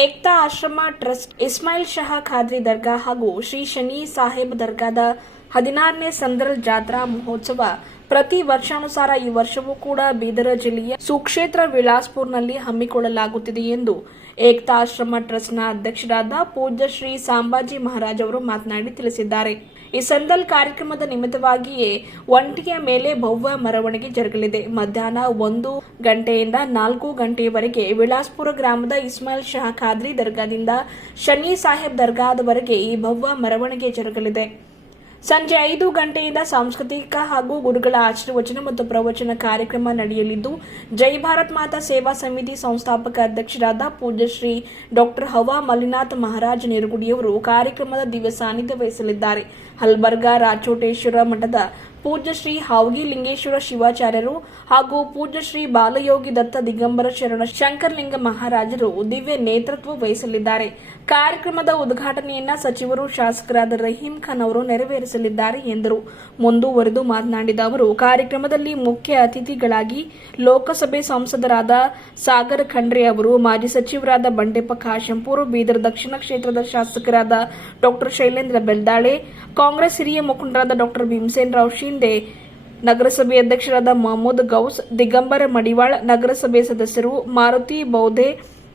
Ekta Ashram trust Ismail Shah Qadri ದರ್ಗಾ ಹಾಗೂ ಶ್ರೀ ಶನಿ ಸಾಹೇಬ್ ದರ್ಗಾದ ಹದಿನಾರನೇ ಸಂದ್ರಲ್ ಜಾತ್ರಾ ಮಹೋತ್ಸವ. ಪ್ರತಿ ವರ್ಷಾನುಸಾರ ಈ ವರ್ಷವೂ ಕೂಡ ಬೀದರ ಜಿಲ್ಲೆಯ ಸುಕ್ಷೇತ್ರ ವಿಲಾಸ್ಪುರ್ನಲ್ಲಿ ಹಮ್ಮಿಕೊಳ್ಳಲಾಗುತ್ತಿದೆ ಎಂದು ಏಕ್ತಾ ಆಶ್ರಮ ಟ್ರಸ್ಟ್ನ ಅಧ್ಯಕ್ಷರಾದ ಪೂಜ್ಯ ಶ್ರೀ ಸಾಂಬಾಜಿ ಮಹಾರಾಜ್ ಅವರು ಮಾತನಾಡಿ ತಿಳಿಸಿದ್ದಾರೆ. ಈ ಸಂದಲ್ ಕಾರ್ಯಕ್ರಮದ ನಿಮಿತ್ತವಾಗಿಯೇ ಒಂಟಿಯ ಮೇಲೆ ಭವ್ಯ ಮೆರವಣಿಗೆ ಜರುಗಲಿದೆ. ಮಧ್ಯಾಹ್ನ ಒಂದು ಗಂಟೆಯಿಂದ ನಾಲ್ಕು ಗಂಟೆಯವರೆಗೆ ವಿಲಾಸ್ಪುರ ಗ್ರಾಮದ ಇಸ್ಮಾಯಿಲ್ ಶಾ ಖಾದ್ರಿ ದರ್ಗಾದಿಂದ ಶನಿ ಸಾಹೇಬ್ ದರ್ಗಾದವರೆಗೆ ಈ ಭವ್ಯ ಮೆರವಣಿಗೆ ಜರುಗಲಿದೆ. ಸಂಜೆ ಐದು ಗಂಟೆಯಿಂದ ಸಾಂಸ್ಕೃತಿಕ ಹಾಗೂ ಗುರುಗಳ ಆಶೀರ್ವಚನ ಮತ್ತು ಪ್ರವಚನ ಕಾರ್ಯಕ್ರಮ ನಡೆಯಲಿದ್ದು, ಜೈ ಭಾರತ್ ಮಾತಾ ಸೇವಾ ಸಮಿತಿ ಸಂಸ್ಥಾಪಕ ಅಧ್ಯಕ್ಷರಾದ ಪೂಜ್ಯ ಶ್ರೀ ಡಾಕ್ಟರ್ ಹವಾ ಮಲ್ಲಿನಾಥ್ ಮಹಾರಾಜ್ ನಿರುಗುಡಿಯವರು ಕಾರ್ಯಕ್ರಮದ ದಿವ್ಯ ಸಾನ್ನಿಧ್ಯ ವಹಿಸಲಿದ್ದಾರೆ. ಹಲ್ಬರ್ಗಾ ರಾಚೋಟೇಶ್ವರ ಮಠದ ಪೂಜ್ಯ ಶ್ರೀ ಹಾವಗಿ ಲಿಂಗೇಶ್ವರ ಶಿವಾಚಾರ್ಯರು ಹಾಗೂ ಪೂಜ್ಯ ಶ್ರೀ ಬಾಲಯೋಗಿ ದತ್ತ ದಿಗಂಬರ ಶರಣ ಶಂಕರಲಿಂಗ ಮಹಾರಾಜರು ದಿವ್ಯ ನೇತೃತ್ವ ವಹಿಸಲಿದ್ದಾರೆ. ಕಾರ್ಯಕ್ರಮದ ಉದ್ಘಾಟನೆಯನ್ನ ಸಚಿವರು ಶಾಸಕರಾದ ರಹೀಂ ಖಾನ್ ಅವರು ನೆರವೇರಿಸಲಿದ್ದಾರೆ ಎಂದರು. ಮುಂದುವರೆದು ಮಾತನಾಡಿದ ಅವರು, ಕಾರ್ಯಕ್ರಮದಲ್ಲಿ ಮುಖ್ಯ ಅತಿಥಿಗಳಾಗಿ ಲೋಕಸಭೆ ಸಂಸದರಾದ ಸಾಗರ್ ಖಂಡ್ರೆ ಅವರು, ಮಾಜಿ ಸಚಿವರಾದ ಬಂಡೆಪ್ಪ ಕಾಶಂಪುರ್, ಬೀದರ್ ದಕ್ಷಿಣ ಕ್ಷೇತ್ರದ ಶಾಸಕರಾದ ಡಾಕ್ಟರ್ ಶೈಲೇಂದ್ರ ಬೆಲ್ದಾಳೆ, ಕಾಂಗ್ರೆಸ್ ಹಿರಿಯ ಮುಖಂಡರಾದ ಡಾಕ್ಟರ್ ಭೀಮಸೇನ್ ರಾವ್ ಶಿಂದೆ ನಗರಸಭೆ ಅಧ್ಯಕ್ಷರಾದ ಮಹಮ್ಮದ್ ಗೌಸ್, ದಿಗಂಬರ ಮಡಿವಾಳ್ ನಗರಸಭೆ ಸದಸ್ಯರು ಮಾರುತಿ ಬೌಧೆ,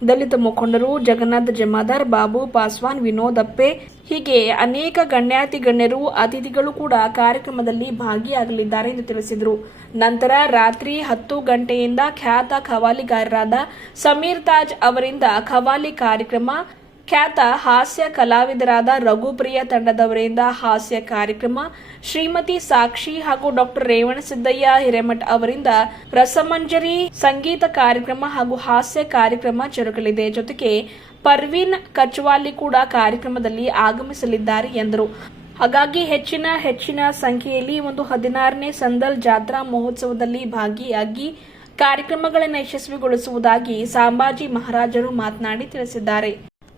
ದಲಿತ ಮುಖಂಡರು ಜಗನ್ನಾಥ ಜಮಾದಾರ್, ಬಾಬು ಪಾಸ್ವಾನ್, ವಿನೋದ್ ಅಪ್ಪೆ, ಹೀಗೆ ಅನೇಕ ಗಣ್ಯಾತಿ ಗಣ್ಯರು, ಅತಿಥಿಗಳು ಕೂಡ ಕಾರ್ಯಕ್ರಮದಲ್ಲಿ ಭಾಗಿಯಾಗಲಿದ್ದಾರೆ ಎಂದು ತಿಳಿಸಿದರು. ನಂತರ ರಾತ್ರಿ ಹತ್ತು ಗಂಟೆಯಿಂದ ಖ್ಯಾತ ಖವಾಲಿಗಾರರಾದ ಸಮೀರ್ ತಾಜ್ ಅವರಿಂದ ಖವಾಲಿ ಕಾರ್ಯಕ್ರಮ ಖ್ಯಾತ ಹಾಸ್ಯ ಕಲಾವಿದರಾದ ರಘುಪ್ರಿಯ ತಂಡದವರಿಂದ ಹಾಸ್ಯ ಕಾರ್ಯಕ್ರಮ, ಶ್ರೀಮತಿ ಸಾಕ್ಷಿ ಹಾಗೂ ಡಾಕ್ಟರ್ ರೇವಣಸಿದ್ದಯ್ಯ ಹಿರೇಮಠ್ ಅವರಿಂದ ರಸಮಂಜರಿ ಸಂಗೀತ ಕಾರ್ಯಕ್ರಮ ಹಾಗೂ ಹಾಸ್ಯ ಕಾರ್ಯಕ್ರಮ ಜರುಗಲಿದೆ. ಜೊತೆಗೆ ಪರ್ವೀನ್ ಕಚ್ವಾಲಿ ಕೂಡ ಕಾರ್ಯಕ್ರಮದಲ್ಲಿ ಆಗಮಿಸಲಿದ್ದಾರೆ ಎಂದರು. ಹಾಗಾಗಿ ಹೆಚ್ಚಿನ ಹೆಚ್ಚಿನ ಸಂಖ್ಯೆಯಲ್ಲಿ ಒಂದು ಹದಿನಾರನೇ ಸಂದಲ್ ಜಾತ್ರಾ ಮಹೋತ್ಸವದಲ್ಲಿ ಭಾಗಿಯಾಗಿ ಕಾರ್ಯಕ್ರಮಗಳನ್ನು ಯಶಸ್ವಿಗೊಳಿಸುವುದಾಗಿ ಸಾಂಬಾಜಿ ಮಹಾರಾಜರು ಮಾತನಾಡಿ ತಿಳಿಸಿದ್ದಾರೆ.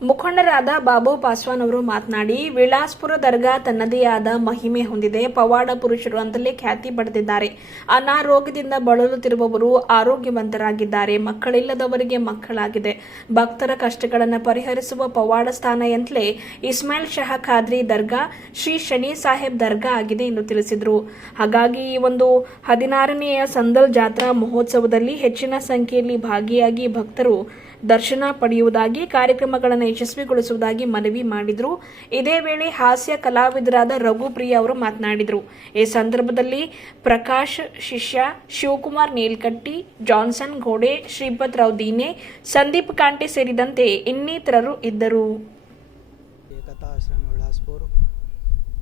ಮುಖಂಡರಾದ ಬಾಬು ಪಾಸ್ವಾನ್ ಅವರು ಮಾತನಾಡಿ, ವಿಳಾಸ್ಪುರ ದರ್ಗಾ ತನ್ನದೇ ಆದ ಮಹಿಮೆ ಹೊಂದಿದೆ. ಪವಾಡ ಪುರುಷರು ಅಂತಲೇ ಖ್ಯಾತಿ ಪಡೆದಿದ್ದಾರೆ. ಅನಾರೋಗ್ಯದಿಂದ ಬಳಲುತ್ತಿರುವವರು ಆರೋಗ್ಯವಂತರಾಗಿದ್ದಾರೆ. ಮಕ್ಕಳಿಲ್ಲದವರಿಗೆ ಮಕ್ಕಳಾಗಿದೆ. ಭಕ್ತರ ಕಷ್ಟಗಳನ್ನು ಪರಿಹರಿಸುವ ಪವಾಡ ಸ್ಥಾನ ಎಂತಲೇ ಇಸ್ಮಾಯಿಲ್ ಶಹ ಖಾದ್ರಿ ದರ್ಗಾ, ಶ್ರೀ ಶನಿ ಸಾಹೇಬ್ ದರ್ಗಾ ಆಗಿದೆ ಎಂದು ತಿಳಿಸಿದರು. ಹಾಗಾಗಿ ಈ ಒಂದು ಹದಿನಾರನೆಯ ಸಂದಲ್ ಜಾತ್ರಾ ಮಹೋತ್ಸವದಲ್ಲಿ ಹೆಚ್ಚಿನ ಸಂಖ್ಯೆಯಲ್ಲಿ ಭಾಗಿಯಾಗಿ ಭಕ್ತರು ದರ್ಶನ ಪಡೆಯುವುದಾಗಿ, ಕಾರ್ಯಕ್ರಮಗಳನ್ನು ಯಶಸ್ವಿಗೊಳಿಸುವುದಾಗಿ ಮನವಿ ಮಾಡಿದರು. ಇದೇ ವೇಳೆ ಹಾಸ್ಯ ಕಲಾವಿದರಾದ ರಘುಪ್ರಿಯ ಅವರು ಮಾತನಾಡಿದರು. ಈ ಸಂದರ್ಭದಲ್ಲಿ ಪ್ರಕಾಶ್ ಶಿಷ್ಯ, ಶಿವಕುಮಾರ್ ನೀಲ್ಕಟ್ಟಿ, ಜಾನ್ಸನ್ ಘೋಡೆ ಶ್ರೀಪತ್ ರಾವ್ ದೀನೆ, ಸಂದೀಪ್ ಕಾಂಟೆ ಸೇರಿದಂತೆ ಇನ್ನಿತರರು ಇದ್ದರು.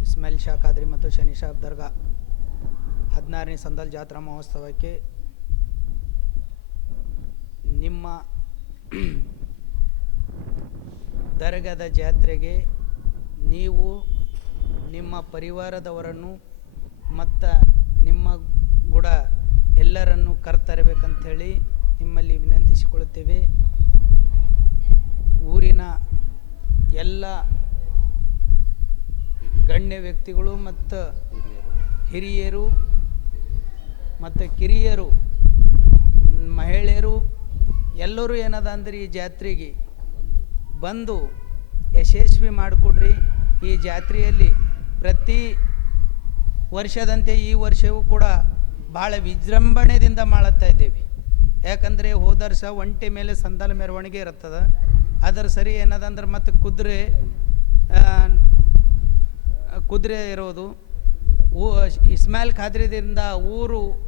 ಇಸ್ಮಾಯಿಲ್ ಶಾ ಖಾದ್ರಿ ಮತ್ತು ಶನಿ ಶಾಬ್ ದರ್ಗಾ ಹದಿನಾರನೇ ಸಂದಲ್ ಜಾತ್ರಾ ಮಹೋತ್ಸವಕ್ಕೆ ನಿಮ್ಮ ದರ್ಗಾದ ಜಾತ್ರೆಗೆ ನೀವು ನಿಮ್ಮ ಪರಿವಾರದವರನ್ನು ಮತ್ತು ನಿಮ್ಮ ಕೂಡ ಎಲ್ಲರನ್ನು ಕರ್ತರಬೇಕಂಥೇಳಿ ನಿಮ್ಮಲ್ಲಿ ವಿನಂತಿಸಿಕೊಳ್ಳುತ್ತೇವೆ. ಊರಿನ ಎಲ್ಲ ಗಣ್ಯ ವ್ಯಕ್ತಿಗಳು ಮತ್ತು ಹಿರಿಯರು ಮತ್ತು ಕಿರಿಯರು, ಮಹಿಳೆಯರು ಎಲ್ಲರೂ ಏನದ ಅಂದ್ರೆ ಈ ಜಾತ್ರೆಗೆ? ಬಂದು ಯಶಸ್ವಿ ಮಾಡಿಕೊಡ್ರಿ. ಈ ಜಾತ್ರೆಯಲ್ಲಿ ಪ್ರತಿ ವರ್ಷದಂತೆ ಈ ವರ್ಷವೂ ಕೂಡ ಭಾಳ ವಿಜೃಂಭಣೆಯಿಂದ ಮಾಡುತ್ತಾ ಇದ್ದೇವೆ. ಯಾಕಂದರೆ ಹೋದರ್ಷ ಒಂಟಿ ಮೇಲೆ ಸಂದಲ ಮೆರವಣಿಗೆ ಇರುತ್ತದೆ. ಅದರ ಸರಿ ಏನದಂದ್ರೆ ಮತ್ತು ಕುದುರೆ ಕುದುರೆ ಇರೋದು. ಊ, ಇಸ್ಮಾಯಿಲ್ ಖಾದ್ರಿದಿಂದ ಊರು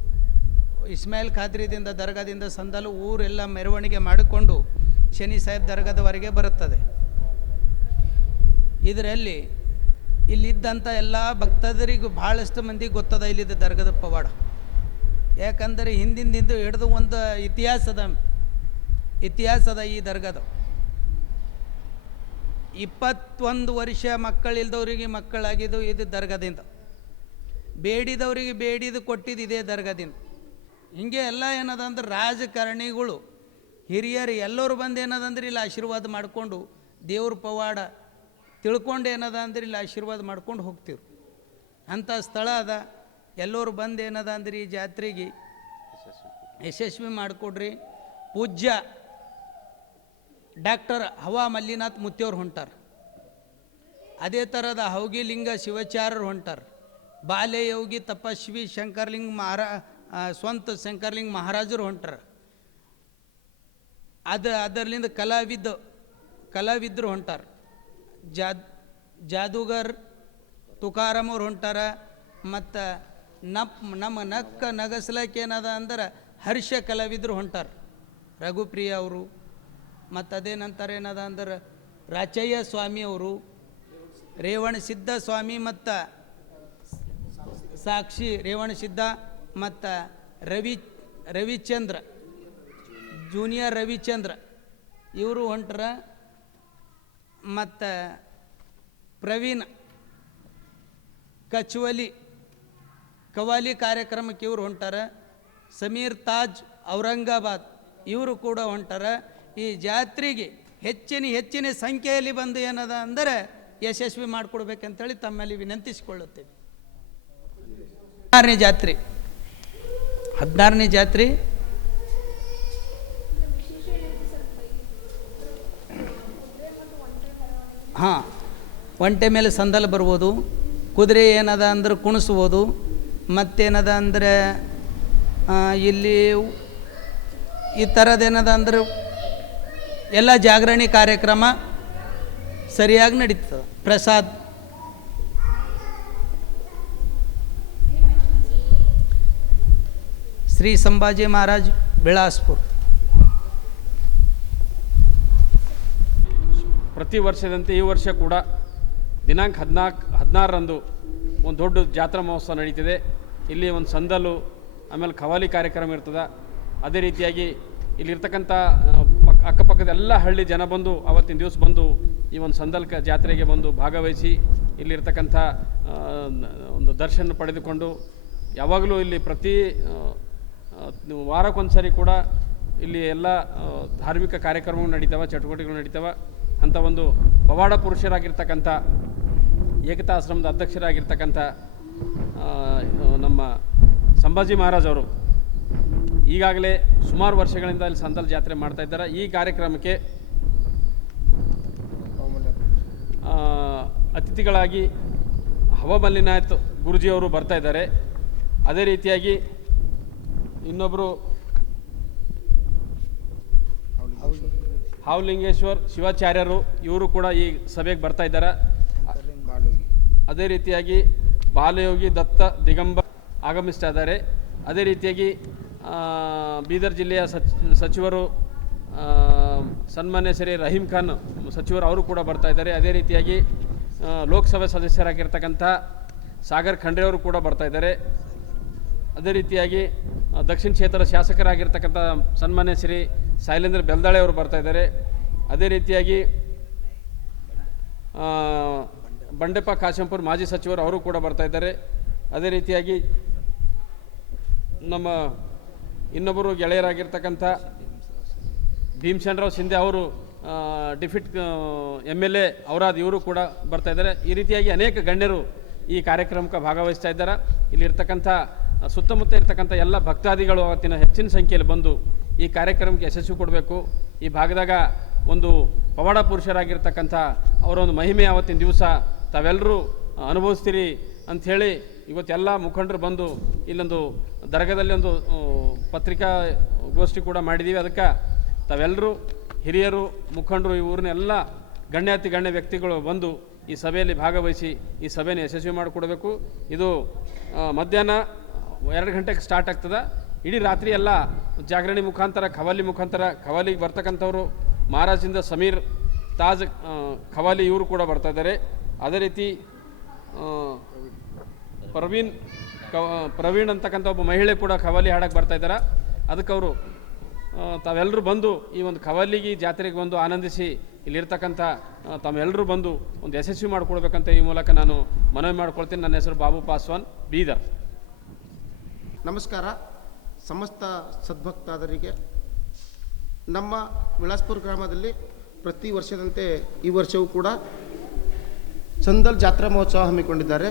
ಇಸ್ಮಾಯಿಲ್ ಖಾದ್ರಿದಿಂದ, ದರ್ಗಾದಿಂದ ಸಂದಲು ಊರೆಲ್ಲ ಮೆರವಣಿಗೆ ಮಾಡಿಕೊಂಡು ಶನಿ ಸಾಹೇಬ್ ದರ್ಗಾದವರೆಗೆ ಬರುತ್ತದೆ. ಇದರಲ್ಲಿ ಇಲ್ಲಿದ್ದಂಥ ಎಲ್ಲ ಭಕ್ತದರಿಗೂ ಭಾಳಷ್ಟು ಮಂದಿ ಗೊತ್ತದ ಇಲ್ಲಿದ್ದ ದರ್ಗದ ಪವಾಡ. ಯಾಕಂದರೆ ಹಿಂದಿಂದಿಂದು ಹಿಡಿದು ಒಂದು ಇತಿಹಾಸದ ಇತಿಹಾಸದ ಈ ದರ್ಗದ. ಇಪ್ಪತ್ತೊಂದು ವರ್ಷ ಮಕ್ಕಳಿಲ್ದವ್ರಿಗೆ ಮಕ್ಕಳಾಗಿದ್ದು ಇದು ದರ್ಗದಿಂದ. ಬೇಡಿದವರಿಗೆ ಬೇಡಿದು ಕೊಟ್ಟಿದ್ದು ಇದೇ ದರ್ಗದಿಂದ. ಹಿಂಗೆ ಎಲ್ಲ ಏನದ ಅಂದ್ರೆ ರಾಜಕಾರಣಿಗಳು, ಹಿರಿಯರು ಎಲ್ಲರೂ ಬಂದು ಏನದಂದ್ರೆ ಇಲ್ಲಿ ಆಶೀರ್ವಾದ ಮಾಡಿಕೊಂಡು ದೇವ್ರ ಪವಾಡ ತಿಳ್ಕೊಂಡು ಏನದ ಅಂದ್ರೆ ಇಲ್ಲಿ ಆಶೀರ್ವಾದ ಮಾಡ್ಕೊಂಡು ಹೋಗ್ತೀವಿ ಅಂಥ ಸ್ಥಳ ಅದ. ಎಲ್ಲರೂ ಬಂದು ಏನದ ಅಂದ್ರೆ ಈ ಜಾತ್ರೆಗೆ ಯಶಸ್ವಿ ಮಾಡಿಕೊಡ್ರಿ. ಪೂಜ್ಯ ಡಾಕ್ಟರ್ ಹವಾ ಮಲ್ಲಿನಾಥ್ ಮುತ್ತಿಯವ್ರು ಹೊಂಟಾರ. ಅದೇ ಥರದ ಹೌಗಿಲಿಂಗ ಶಿವಾಚಾರ್ಯರು ಹೊಂಟಾರ. ಬಾಲೆ ಯೋಗಿ ತಪಸ್ವಿ ಶಂಕರ್ಲಿಂಗ್ ಮಹಾರಾ ಸ್ವಂತ ಶಂಕರ್ಲಿಂಗ ಮಹಾರಾಜರು ಹೊಂಟಾರ. ಅದು, ಅದರ್ಲಿಂದ ಕಲಾವಿದ, ಕಲಾವಿದ್ರು ಹೊಂಟಾರ. ಜಾದ್, ಜಾದೂಗರ್ ತುಕಾರಾಮ್ ಅವ್ರು ಹೊಂಟಾರ. ಮತ್ತು ನಪ್, ನಮ್ಮ ನಕ್ಕ ನಗಸ್ಲಕ್ಕೆ ಏನದ ಅಂದ್ರೆ ಹರ್ಷ ಕಲಾವಿದ್ರು ಹೊಂಟಾರ. ರಘುಪ್ರಿಯ ಅವರು, ಮತ್ತು ಅದೇನಂತಾರೆ ನಂತರ ಏನದ ಅಂದ್ರೆ ರಾಚಯ್ಯ ಸ್ವಾಮಿ ಅವರು ರೇವಣ ಸಿದ್ಧ ಸ್ವಾಮಿ ಮತ್ತು ಸಾಕ್ಷಿ ರೇವಣ ಸಿದ್ಧ ಮತ್ತು ರವಿ, ರವಿಚಂದ್ರ ಜೂನಿಯರ್ ರವಿಚಂದ್ರ, ಇವರು ಹೊಂಟ್ರ ಮತ್ತು ಪ್ರವೀಣ್, ಕಚ್ವಲಿ ಕವಾಲಿ ಕಾರ್ಯಕ್ರಮಕ್ಕೆ ಇವರು ಹೊಂಟಾರ. ಸಮೀರ್ ತಾಜ್, ಔರಂಗಾಬಾದ್, ಇವರು ಕೂಡ ಹೊಂಟಾರ. ಈ ಜಾತ್ರೆಗೆ ಹೆಚ್ಚಿನ ಹೆಚ್ಚಿನ ಸಂಖ್ಯೆಯಲ್ಲಿ ಬಂದು ಏನದ ಅಂದರೆ ಯಶಸ್ವಿ ಮಾಡಿಕೊಡ್ಬೇಕಂತೇಳಿ ತಮ್ಮಲ್ಲಿ ವಿನಂತಿಸಿಕೊಳ್ಳುತ್ತೇವೆ. ಆರನೇ ಜಾತ್ರೆ. ಹದಿನಾರನೇ ಜಾತ್ರೆ? ಹಾಂ, ಒಂಟೆ ಮೇಲೆ ಸಂದಲ್ ಬರ್ಬೋದು. ಕುದುರೆ ಏನದ ಅಂದ್ರೆ ಕುಣಿಸ್ಬೋದು. ಮತ್ತೇನದ ಅಂದರೆ ಇಲ್ಲಿ ಈ ಥರದ್ದೇನದ ಅಂದ್ರೆ ಎಲ್ಲ ಜಾಗರಣಿ ಕಾರ್ಯಕ್ರಮ ಸರಿಯಾಗಿ ನಡೀತದೆ. ಪ್ರಸಾದ್ ಶ್ರೀ ಸಂಭಾಜಿ ಮಹಾರಾಜ್, ಬಿಳಾಸ್ಪುರ್. ಪ್ರತಿ ವರ್ಷದಂತೆ ಈ ವರ್ಷ ಕೂಡ ದಿನಾಂಕ ಹದಿನಾಲ್ಕು, ಹದಿನಾರರಂದು ಒಂದು ದೊಡ್ಡ ಜಾತ್ರಾ ಮಹೋತ್ಸವ ನಡೀತಿದೆ. ಇಲ್ಲಿ ಒಂದು ಸಂದಲು, ಆಮೇಲೆ ಖವಾಲಿ ಕಾರ್ಯಕ್ರಮ ಇರ್ತದೆ. ಅದೇ ರೀತಿಯಾಗಿ ಇಲ್ಲಿರ್ತಕ್ಕಂಥ ಪಕ್ಕ ಪಕ್ ಅಕ್ಕಪಕ್ಕದ ಎಲ್ಲ ಹಳ್ಳಿ ಜನ ಬಂದು ಅವತ್ತಿನ ದಿವಸ ಬಂದು ಈ ಒಂದು ಸಂದಲ್ ಕ, ಜಾತ್ರೆಗೆ ಬಂದು ಭಾಗವಹಿಸಿ ಇಲ್ಲಿರ್ತಕ್ಕಂಥ ಒಂದು ದರ್ಶನ ಪಡೆದುಕೊಂಡು ಯಾವಾಗಲೂ ಇಲ್ಲಿ ಪ್ರತಿ ವಾರಕ್ಕೊಂದ್ಸರಿ ಕೂಡ ಇಲ್ಲಿ ಎಲ್ಲ ಧಾರ್ಮಿಕ ಕಾರ್ಯಕ್ರಮಗಳು ನಡೀತಾವೆ ಚಟುವಟಿಕೆಗಳು ನಡೀತಾವೆ. ಅಂಥ ಒಂದು ಪವಾಡ ಪುರುಷರಾಗಿರ್ತಕ್ಕಂಥ ಏಕತಾಶ್ರಮದ ಅಧ್ಯಕ್ಷರಾಗಿರ್ತಕ್ಕಂಥ ಆ, ನಮ್ಮ ಸಂಭಾಜಿ ಮಹಾರಾಜ್ ಅವರು ಈಗಾಗಲೇ ಸುಮಾರು ವರ್ಷಗಳಿಂದ ಇಲ್ಲಿ ಸಂದಲ್ ಜಾತ್ರೆ ಮಾಡ್ತಾ ಇದ್ದಾರೆ. ಈ ಕಾರ್ಯಕ್ರಮಕ್ಕೆ ಅತಿಥಿಗಳಾಗಿ ಹವಮಲ್ಲಿನಾಥ್ ಗುರುಜಿಯವರು ಬರ್ತಾ ಇದ್ದಾರೆ. ಅದೇ ರೀತಿಯಾಗಿ ಇನ್ನೊಬ್ಬರು ಹಾವಲಿಂಗೇಶ್ವರ್, ಶಿವಾಚಾರ್ಯರು, ಇವರು ಕೂಡ ಈ ಸಭೆಗೆ ಬರ್ತಾ ಇದ್ದಾರೆ. ಅದೇ ರೀತಿಯಾಗಿ ಬಾಲಯೋಗಿ ದತ್ತ ದಿಗಂಬ ಆಗಮಿಸ್ತಾ ಇದ್ದಾರೆ ಅದೇ ರೀತಿಯಾಗಿ ಬೀದರ್ ಜಿಲ್ಲೆಯ ಸಚ್, ಸಚಿವರು ಸನ್ಮಾನ್ಯ ಶ್ರೀ ರಹೀಂ ಖಾನ್ ಸಚಿವರು ಅವರು ಕೂಡ ಬರ್ತಾ ಇದ್ದಾರೆ. ಅದೇ ರೀತಿಯಾಗಿ ಲೋಕಸಭೆ ಸದಸ್ಯರಾಗಿರ್ತಕ್ಕಂಥ ಸಾಗರ್ ಖಂಡ್ರೆ ಅವರು ಕೂಡ ಬರ್ತಾ ಇದ್ದಾರೆ. ಅದೇ ರೀತಿಯಾಗಿ ದಕ್ಷಿಣ ಕ್ಷೇತ್ರದ ಶಾಸಕರಾಗಿರ್ತಕ್ಕಂಥ ಸನ್ಮಾನ್ಯ ಶ್ರೀ ಶೈಲೇಂದ್ರ ಬೆಲ್ದಾಳೆ ಅವರು ಬರ್ತಾ ಇದ್ದಾರೆ. ಅದೇ ರೀತಿಯಾಗಿ ಬಂಡೆಪ್ಪ ಕಾಶಂಪುರ್ ಮಾಜಿ ಸಚಿವರು ಅವರು ಕೂಡ ಬರ್ತಾ ಇದ್ದಾರೆ. ಅದೇ ರೀತಿಯಾಗಿ, ನಮ್ಮ ಇನ್ನೊಬ್ಬರು ಗೆಳೆಯರಾಗಿರ್ತಕ್ಕಂಥ ಭೀಮಸೇನರಾವ್ ಸಿಂಧೆ ಅವರು ಡಿಫಿಟ್ ಎಂ ಎಲ್ ಎ ಅವರಾದ ಇವರು ಕೂಡ ಬರ್ತಾ ಇದ್ದಾರೆ. ಈ ರೀತಿಯಾಗಿ ಅನೇಕ ಗಣ್ಯರು ಈ ಕಾರ್ಯಕ್ರಮಕ್ಕೆ ಭಾಗವಹಿಸ್ತಾ ಇದ್ದಾರೆ. ಇಲ್ಲಿರ್ತಕ್ಕಂಥ ಸುತ್ತಮುತ್ತ ಇರ್ತಕ್ಕಂಥ ಎಲ್ಲ ಭಕ್ತಾದಿಗಳು ಅವತ್ತಿನ ಹೆಚ್ಚಿನ ಸಂಖ್ಯೆಯಲ್ಲಿ ಬಂದು ಈ ಕಾರ್ಯಕ್ರಮಕ್ಕೆ ಯಶಸ್ವಿ ಕೊಡಬೇಕು. ಈ ಭಾಗದಾಗ ಒಂದು ಪವಾಡ ಪುರುಷರಾಗಿರ್ತಕ್ಕಂಥ ಅವರ ಒಂದು ಮಹಿಮೆ ಅವತ್ತಿನ ದಿವಸ ತಾವೆಲ್ಲರೂ ಅನುಭವಿಸ್ತೀರಿ ಅಂಥೇಳಿ ಇವತ್ತೆಲ್ಲ ಮುಖಂಡರು ಬಂದು ಇಲ್ಲೊಂದು ದರ್ಗದಲ್ಲಿ ಒಂದು ಪತ್ರಿಕಾ ಗೋಷ್ಠಿ ಕೂಡ ಮಾಡಿದ್ದೀವಿ ಅದಕ್ಕೆ ತಾವೆಲ್ಲರೂ ಹಿರಿಯರು, ಮುಖಂಡರು ಎಲ್ಲ ಗಣ್ಯಾತಿ ಗಣ್ಯ ವ್ಯಕ್ತಿಗಳು ಬಂದು ಈ ಸಭೆಯಲ್ಲಿ ಭಾಗವಹಿಸಿ ಈ ಸಭೆಯನ್ನು ಯಶಸ್ವಿ ಮಾಡಿಕೊಡಬೇಕು. ಇದು ಮಧ್ಯಾಹ್ನ ಎರಡು ಗಂಟೆಗೆ ಸ್ಟಾರ್ಟ್ ಆಗ್ತದೆ. ಇಡೀ ರಾತ್ರಿ ಎಲ್ಲ ಜಾಗರಣಿ ಮುಖಾಂತರ, ಖವಾಲಿ ಮುಖಾಂತರ ಖವಾಲಿಗೆ ಬರ್ತಕ್ಕಂಥವರು ಮಹಾರಾಜಿಂದ ಸಮೀರ್, ತಾಜ್ ಖವಾಲಿ ಇವರು ಕೂಡ ಬರ್ತಾ ಇದ್ದಾರೆ ಅದೇ ರೀತಿ ಪ್ರವೀಣ್ ಕವ ಪ್ರವೀಣ್ ಅಂತಕ್ಕಂಥ ಒಬ್ಬ ಮಹಿಳೆ ಕೂಡ ಖವಾಲಿ ಹಾಡಕ್ಕೆ ಬರ್ತಾ ಇದ್ದಾರೆ ಅದಕ್ಕೆ ಅವರು ತಾವೆಲ್ಲರೂ ಬಂದು ಈ ಒಂದು ಖವಾಲಿಗೆ, ಜಾತ್ರೆಗೆ ಬಂದು ಆನಂದಿಸಿ ಇಲ್ಲಿರ್ತಕ್ಕಂಥ ತಾವೆಲ್ಲರೂ ಬಂದು ಒಂದು ಯಶಸ್ವಿ ಮಾಡಿಕೊಡ್ಬೇಕಂತ ಈ ಮೂಲಕ ನಾನು ಮನವಿ ಮಾಡ್ಕೊಳ್ತೀನಿ. ನನ್ನ ಹೆಸರು ಬಾಬು ಪಾಸ್ವಾನ್, ಬೀದರ್. ನಮಸ್ಕಾರ. ಸಮಸ್ತ ಸದ್ಭಕ್ತಾದರಿಗೆ ನಮ್ಮ ವಿಳಾಸ್ಪುರ ಗ್ರಾಮದಲ್ಲಿ ಪ್ರತಿ ವರ್ಷದಂತೆ ಈ ವರ್ಷವೂ ಕೂಡ ಚಂದಲ್ ಜಾತ್ರಾ ಮಹೋತ್ಸವ ಹಮ್ಮಿಕೊಂಡಿದ್ದಾರೆ.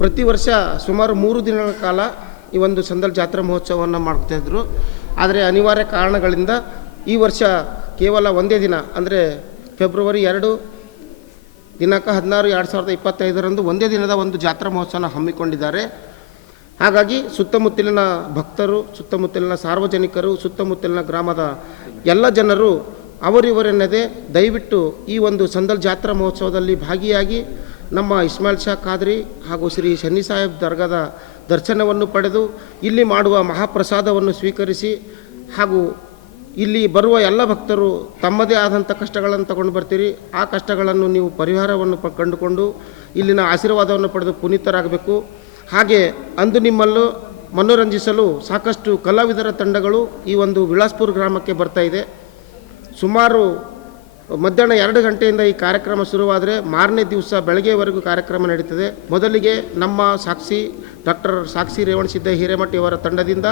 ಪ್ರತಿ ವರ್ಷ ಸುಮಾರು ಮೂರು ದಿನಗಳ ಕಾಲ ಈ ಒಂದು ಚಂದಲ್ ಜಾತ್ರಾ ಮಹೋತ್ಸವವನ್ನು ಮಾಡ್ತಾಯಿದ್ರು ಆದರೆ ಅನಿವಾರ್ಯ ಕಾರಣಗಳಿಂದ ಈ ವರ್ಷ ಕೇವಲ ಒಂದೇ ದಿನ, ಅಂದರೆ ಫೆಬ್ರವರಿ ಎರಡು ದಿನಾಂಕ ಹದಿನಾರು, ಎರಡು ಸಾವಿರದ ಇಪ್ಪತ್ತೈದರಂದು ಒಂದೇ ದಿನದ ಒಂದು ಜಾತ್ರಾ ಮಹೋತ್ಸವನ ಹಮ್ಮಿಕೊಂಡಿದ್ದಾರೆ. ಹಾಗಾಗಿ ಸುತ್ತಮುತ್ತಲಿನ ಭಕ್ತರು, ಸುತ್ತಮುತ್ತಲಿನ ಸಾರ್ವಜನಿಕರು, ಸುತ್ತಮುತ್ತಲಿನ ಗ್ರಾಮದ ಎಲ್ಲ ಜನರು ಅವರಿವರೆನ್ನದೇ ದಯವಿಟ್ಟು ಈ ಒಂದು ಸಂದಲ್ ಜಾತ್ರಾ ಮಹೋತ್ಸವದಲ್ಲಿ ಭಾಗಿಯಾಗಿ ನಮ್ಮ ಇಸ್ಮಾಯಿಲ್ ಶಾ ಖಾದ್ರಿ ಹಾಗೂ ಶ್ರೀ ಶನಿ ಸಾಹೇಬ್ ದರ್ಗಾದ ದರ್ಶನವನ್ನು ಪಡೆದು ಇಲ್ಲಿ ಮಾಡುವ ಮಹಾಪ್ರಸಾದವನ್ನು ಸ್ವೀಕರಿಸಿ ಹಾಗೂ ಇಲ್ಲಿ ಬರುವ ಎಲ್ಲ ಭಕ್ತರು ತಮ್ಮದೇ ಆದಂಥ ಕಷ್ಟಗಳನ್ನು ತಗೊಂಡು ಬರ್ತೀರಿ. ಆ ಕಷ್ಟಗಳನ್ನು ನೀವು ಪರಿಹಾರವನ್ನು ಕಂಡುಕೊಂಡು ಇಲ್ಲಿನ ಆಶೀರ್ವಾದವನ್ನು ಪಡೆದು ಪುನೀತರಾಗಬೇಕು. ಹಾಗೆ ಅಂದು ನಿಮ್ಮಲ್ಲೂ ಮನೋರಂಜಿಸಲು ಸಾಕಷ್ಟು ಕಲಾವಿದರ ತಂಡಗಳು ಈ ಒಂದು ವಿಳಾಸ್ಪುರ ಗ್ರಾಮಕ್ಕೆ ಬರ್ತಾ ಇದೆ. ಸುಮಾರು ಮಧ್ಯಾಹ್ನ ಎರಡು ಗಂಟೆಯಿಂದ ಈ ಕಾರ್ಯಕ್ರಮ ಶುರುವಾದರೆ ಮಾರನೇ ದಿವಸ ಬೆಳಗ್ಗೆವರೆಗೂ ಕಾರ್ಯಕ್ರಮ ನಡೀತದೆ. ಮೊದಲಿಗೆ ನಮ್ಮ ಸಾಕ್ಷಿ ಡಾಕ್ಟರ್ ಸಾಕ್ಷಿ ರೇವಣಸಿದ್ದ ಹಿರೇಮಠಿಯವರ ತಂಡದಿಂದ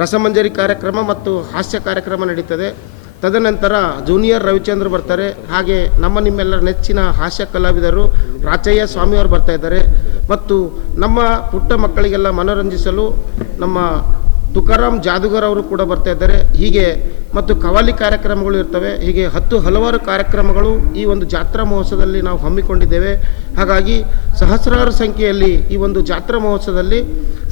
ರಸಮಂಜರಿ ಕಾರ್ಯಕ್ರಮ ಮತ್ತು ಹಾಸ್ಯ ಕಾರ್ಯಕ್ರಮ ನಡೀತದೆ. ತದನಂತರ ಜೂನಿಯರ್ ರವಿಚಂದ್ರ ಬರ್ತಾರೆ. ಹಾಗೆ ನಮ್ಮ ನಿಮ್ಮೆಲ್ಲರ ನೆಚ್ಚಿನ ಹಾಸ್ಯ ಕಲಾವಿದರು ರಾಚಯ್ಯ ಸ್ವಾಮಿಯವರು ಬರ್ತಾ ಇದ್ದಾರೆ. ಮತ್ತು ನಮ್ಮ ಪುಟ್ಟ ಮಕ್ಕಳಿಗೆಲ್ಲ ಮನೋರಂಜಿಸಲು ನಮ್ಮ ತುಕಾರಾಮ್ ಜಾದುಗರ್ ಅವರು ಕೂಡ ಬರ್ತಾ ಇದ್ದಾರೆ. ಹೀಗೆ ಮತ್ತು ಕವಾಲಿ ಕಾರ್ಯಕ್ರಮಗಳು ಇರ್ತವೆ. ಹೀಗೆ ಹತ್ತು ಹಲವಾರು ಕಾರ್ಯಕ್ರಮಗಳು ಈ ಒಂದು ಜಾತ್ರಾ ಮಹೋತ್ಸವದಲ್ಲಿ ನಾವು ಹಮ್ಮಿಕೊಂಡಿದ್ದೇವೆ. ಹಾಗಾಗಿ ಸಹಸ್ರಾರು ಸಂಖ್ಯೆಯಲ್ಲಿ ಈ ಒಂದು ಜಾತ್ರಾ ಮಹೋತ್ಸವದಲ್ಲಿ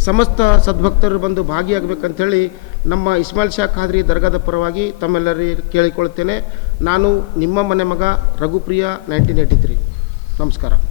ಸಮಸ್ತ ಸದ್ಭಕ್ತರು ಬಂದು ಭಾಗಿಯಾಗಬೇಕಂಥೇಳಿ ನಮ್ಮ ಇಸ್ಮಾಯಿಲ್ ಶಾ ಖಾದ್ರಿ ದರ್ಗಾದ ಪರವಾಗಿ ತಮ್ಮೆಲ್ಲರಿಗೆ ಕೇಳಿಕೊಳ್ಳುತ್ತೇನೆ ನಾನು ನಿಮ್ಮ ಮನೆ ಮಗ ರಘುಪ್ರಿಯ ನೈನ್ಟೀನ್ ಏಯ್ಟಿ ತ್ರೀ. ನಮಸ್ಕಾರ.